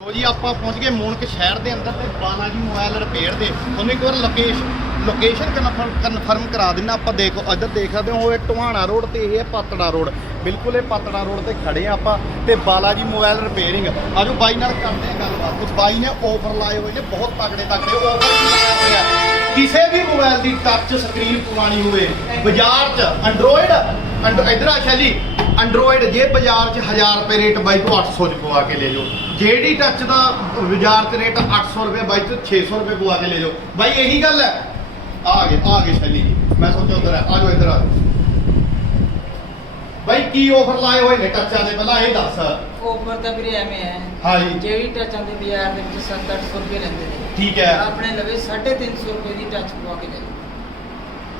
ਲੋ ਜੀ, ਆਪਾਂ ਪਹੁੰਚ ਗਏ ਮੂਨਕ ਸ਼ਹਿਰ ਦੇ ਅੰਦਰ ਤੇ ਬਾਲਾ ਜੀ ਮੋਬਾਈਲ ਰਿਪੇਅਰ ਦੇ। ਤੁਹਾਨੂੰ ਇੱਕ ਵਾਰ ਲੋਕੇਸ਼ਨ ਲੋਕੇਸ਼ਨ ਕਨਫਰਮ ਕਰਾ ਦਿੰਨਾ। ਆਪਾਂ ਦੇਖੋ, ਇੱਧਰ ਦੇਖ ਸਕਦੇ ਹੋ, ਇਹ ਟਵਾਣਾ ਰੋਡ ਤੇ ਇਹ ਹੈ ਪਾਤੜਾ ਰੋਡ। ਬਿਲਕੁਲ ਇਹ ਪਾਤੜਾ ਰੋਡ ਤੇ ਖੜੇ ਆ ਆਪਾਂ ਤੇ ਬਾਲਾ ਜੀ ਮੋਬਾਈਲ ਰਿਪੇਅਰਿੰਗ ਆਜੋ ਬਾਈ ਨਾਲ ਕਰਦੇ ਆ ਗੱਲਬਾਤ। ਉਸ ਬਾਈ ਨੇ ਆਫਰ ਲਾਏ ਹੋਏ ਨੇ, ਬਹੁਤ ਤਕੜੇ ਤਕੜੇ ਆਫਰ ਲਾਇਆ ਹੋਇਆ ਕਿਸੇ ਵੀ ਮੋਬਾਈਲ ਦੀ ਟੱਚ ਸਕਰੀਨ ਪਵਾਣੀ ਹੋਵੇ, ਬਾਜ਼ਾਰ 'ਚ ਐਂਡਰੋਇਡ ਇੱਧਰ ਆ ਸ਼ੈਲੀ ਐਂਡਰੋਇਡ ਜੇ ਬਾਜ਼ਾਰ 'ਚ 1000 ਰੁਪਏ ਰੇਟ ਬਾਈ ਤੋਂ 800 ਚ ਪਵਾ ਕੇ ਲੈ ਜਾਓ। ਜਿਹੜੀ ਟੱਚ ਦਾ ਬਾਜ਼ਾਰ 'ਚ ਰੇਟ 800 ਰੁਪਏ ਬਾਈ ਤੋਂ 600 ਰੁਪਏ ਪਵਾ ਕੇ ਲੈ ਜਾਓ। ਬਾਈ ਇਹੀ ਗੱਲ ਹੈ। ਆ ਗਏ ਆ ਗਏ ਸ਼ੈਲੀ ਜੀ। ਮੈਂ ਸੋਚਿਆ ਉਧਰ ਆ ਜਾਓ ਇੱਧਰ ਆ ਜਾਓ। ਬਾਈ ਕੀ ਆਫਰ ਲਾਏ ਹੋਏ ਨੇ ਟੱਚਾਂ ਦੇ? ਪਹਿਲਾਂ ਇਹ ਦੱਸ। ਆਫਰ ਤਾਂ ਵੀਰੇ ਐਵੇਂ ਹੈ। ਹਾਂਜੀ ਜਿਹੜੀ ਟੱਚਾਂ ਦੇ ਬਾਜ਼ਾਰ ਦੇ ਵਿੱਚ 7-800 ਰੁਪਏ ਲੈਂਦੇ ਨੇ। ਠੀਕ ਹੈ। ਆਪਣੇ ਲਵੇ 350 ਰੁਪਏ ਦੀ ਟੱਚ ਪਵਾ ਕੇ ਲੈ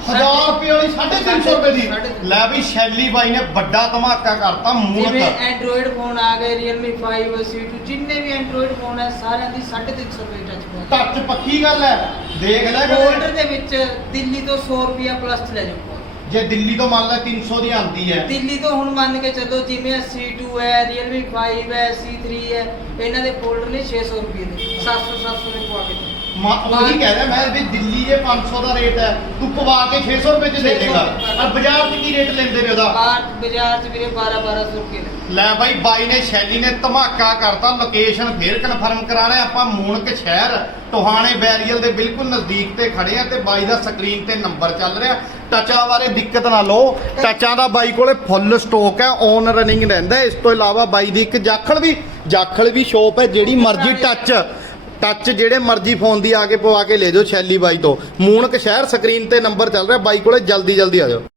1000 ਰੁਪਏ ਵਾਲੀ 350 ਰੁਪਏ ਦੀ। ਲੈ ਵੀ ਸ਼ੈਲੀ ਬਾਈ ਨੇ ਵੱਡਾ ਧਮਾਕਾ ਕਰਤਾ ਜਿਵੇਂ ਮੂਨਕ ਐਂਡਰੋਇਡ ਫੋਨ ਆ ਗਏ Realme 5 C2 ਜਿੰਨੇ ਵੀ ਐਂਡਰੋਇਡ ਫੋਨ ਹੈ ਸਾਰਿਆਂ ਦੀ 350 ਰੁਪਏ ਟੱਚ ਪਵਾ ਟੱਚ ਪੱਕੀ ਗੱਲ ਹੈ ਦੇਖ ਲੈ ਕਦੇ ਦੇ ਵਿੱਚ ਦਿੱਲੀ ਤੋਂ 100 ਰੁਪਿਆ ਪਲੱਸ ਲੈ ਜਾਓ ਜੇ ਦਿੱਲੀ ਤੋਂ ਮੰਨ ਲੈ 300 ਦੀ ਆਂਦੀ ਹੈ ਦਿੱਲੀ ਤੋਂ ਹੁਣ ਮੰਨ ਕੇ ਚੱਲੋ ਜਿਵੇਂ C2 ਹੈ Realme 5 ਹੈ C3 ਹੈ ਇਹਨਾਂ ਦੇ ਫੋਲਡਰ ਨੇ 600 ਰੁਪਏ ਦੇ। 700 700 ਦੇ ਪਵਾ ਕੇ ਦਿਓ। ਮੈਂ ਉਹੀ ਕਹਿ ਰਿਹਾ ਮੈਂ ਵੀ ਦਿੱਲੀ ਜੇ 500 ਦਾ ਰੇਟ ਹੈ ਤੂੰ ਪਵਾ ਕੇ 600 ਰੁਪਏ ਚ ਦੇ 600 ਦੇਗਾ। ਔਰ ਬਾਜ਼ਾਰ 'ਚ ਕੀ ਰੇਟ ਲੈਂਦੇ ਨੇ ਉਹਦਾ? ਬਾਹਰ ਬਾਜ਼ਾਰ ਚ ਵੀਰੇ 12 1200 ਰੁਪਏ ਨੇ। ਲੈ ਬਾਈ ਬਾਈ ਨੇ ਸ਼ੈਲੀ ਨੇ ਧਮਾਕਾ ਕਰਤਾ ਲੋਕੇਸ਼ਨ ਫੇਰ ਕਨਫਰਮ ਕਰਾ ਰਹੇ ਆਪਾਂ ਮੂਨਕ ਸ਼ਹਿਰ ਟੋਹਾਣੇ ਬੈਰੀਅਲ ਦੇ ਬਿਲਕੁਲ ਨਜ਼ਦੀਕ ਤੇ ਖੜੇ ਆ ਤੇ ਬਾਈ ਦਾ ਸਕਰੀਨ ਤੇ ਨੰਬਰ ਚੱਲ ਰਿਹਾ। ਟਚਾਂ ਬਾਰੇ ਦਿੱਕਤ ਨਾ ਲਓ। ਟਚਾਂ ਦਾ ਬਾਈ ਕੋਲੇ ਫੁੱਲ ਸਟਾਕ ਹੈ ਔਨ ਰਨਿੰਗ ਰਹਿੰਦਾ ਇਸ ਤੋਂ ਇਲਾਵਾ ਬਾਈ ਦੀ ਇੱਕ ਜਾਖਲ ਵੀ ਜਾਖਲ ਵੀ ਸ਼ੋਪ ਹੈ ਜਿਹੜੀ ਮਰਜ਼ੀ ਟੱਚ ਟੱਚ ਜਿਹੜੇ ਮਰਜ਼ੀ ਫੋਨ ਦੀ ਆ ਕੇ ਪਵਾ ਕੇ ਲੈ ਜਾਓ ਸ਼ੈਲੀ ਬਾਈ ਤੋਂ। ਮੂਨਕ ਸ਼ਹਿਰ ਸਕਰੀਨ ਤੇ ਨੰਬਰ ਚੱਲ ਰਿਹਾ, ਬਾਈ ਕੋਲੇ ਜਲਦੀ ਜਲਦੀ ਆ ਜਾਓ।